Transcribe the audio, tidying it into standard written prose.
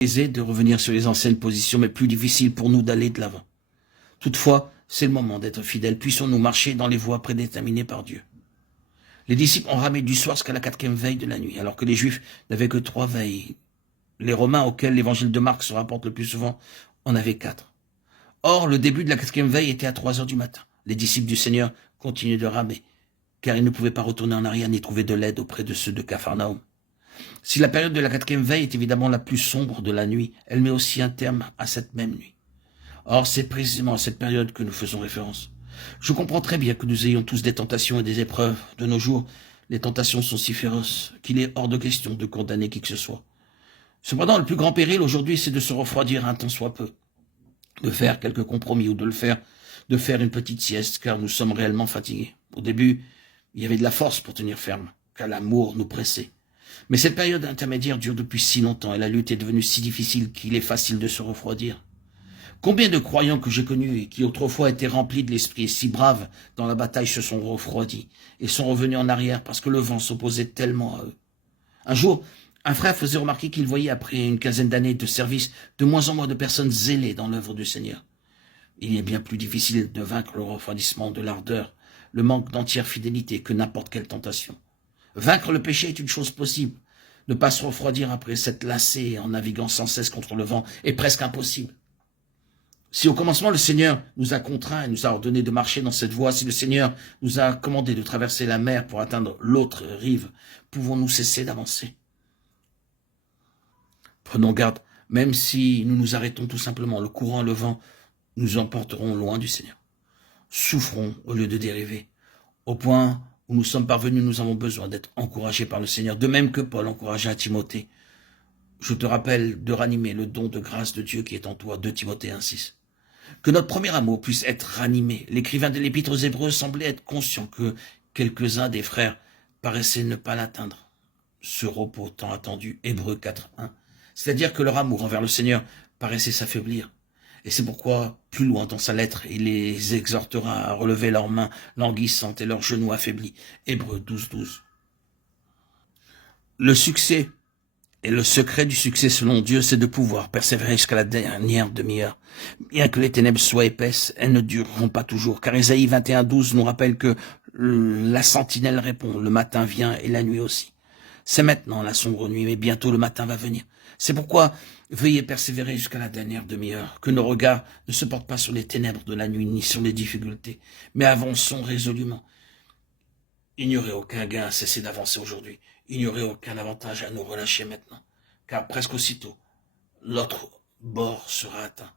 aisé de revenir sur les anciennes positions, mais plus difficile pour nous d'aller de l'avant. Toutefois, c'est le moment d'être fidèles. Puissons-nous marcher dans les voies prédéterminées par Dieu. Les disciples ont ramé du soir jusqu'à la 4e veille de la nuit, alors que les Juifs n'avaient que 3 veilles. Les Romains, auxquels l'évangile de Marc se rapporte le plus souvent, en avaient 4. Or, le début de la 4e veille était à 3 heures du matin. Les disciples du Seigneur continuaient de ramer, car ils ne pouvaient pas retourner en arrière ni trouver de l'aide auprès de ceux de Capharnaüm. Si la période de la 4e veille est évidemment la plus sombre de la nuit, elle met aussi un terme à cette même nuit. Or, c'est précisément à cette période que nous faisons référence. Je comprends très bien que nous ayons tous des tentations et des épreuves. De nos jours, les tentations sont si féroces qu'il est hors de question de condamner qui que ce soit. Cependant, le plus grand péril aujourd'hui, c'est de se refroidir un tant soit peu, de faire quelques compromis ou de faire une petite sieste, car nous sommes réellement fatigués. Au début, il y avait de la force pour tenir ferme, car l'amour nous pressait. Mais cette période intermédiaire dure depuis si longtemps et la lutte est devenue si difficile qu'il est facile de se refroidir. Combien de croyants que j'ai connus et qui autrefois étaient remplis de l'esprit et si braves dans la bataille se sont refroidis et sont revenus en arrière parce que le vent s'opposait tellement à eux. Un jour, un frère faisait remarquer qu'il voyait après une quinzaine d'années de service de moins en moins de personnes zélées dans l'œuvre du Seigneur. Il est bien plus difficile de vaincre le refroidissement de l'ardeur, le manque d'entière fidélité que n'importe quelle tentation. Vaincre le péché est une chose possible. Ne pas se refroidir après s'être lassé en naviguant sans cesse contre le vent est presque impossible. Si au commencement le Seigneur nous a contraints et nous a ordonné de marcher dans cette voie, si le Seigneur nous a commandé de traverser la mer pour atteindre l'autre rive, pouvons-nous cesser d'avancer? Prenons garde, même si nous nous arrêtons tout simplement, le courant et le vent nous emporteront loin du Seigneur. Souffrons au lieu de dériver. Au point où nous sommes parvenus, nous avons besoin d'être encouragés par le Seigneur, de même que Paul encouragea Timothée. Je te rappelle de ranimer le don de grâce de Dieu qui est en toi, 2 Timothée 1,6. Que notre premier amour puisse être ranimé. L'écrivain de l'Épître aux Hébreux semblait être conscient que quelques-uns des frères paraissaient ne pas l'atteindre. Ce repos tant attendu, Hébreux 4,1. C'est-à-dire que leur amour envers le Seigneur paraissait s'affaiblir. Et c'est pourquoi, plus loin dans sa lettre, il les exhortera à relever leurs mains languissantes et leurs genoux affaiblis. Hébreux 12,12. Le succès et le secret du succès selon Dieu, c'est de pouvoir persévérer jusqu'à la dernière demi-heure. Bien que les ténèbres soient épaisses, elles ne dureront pas toujours. Car Ésaïe 21,12 nous rappelle que la sentinelle répond, le matin vient et la nuit aussi. C'est maintenant la sombre nuit, mais bientôt le matin va venir. C'est pourquoi veuillez persévérer jusqu'à la dernière demi-heure, que nos regards ne se portent pas sur les ténèbres de la nuit ni sur les difficultés, mais avançons résolument. Il n'y aurait aucun gain à cesser d'avancer aujourd'hui. Il n'y aurait aucun avantage à nous relâcher maintenant, car presque aussitôt, l'autre bord sera atteint.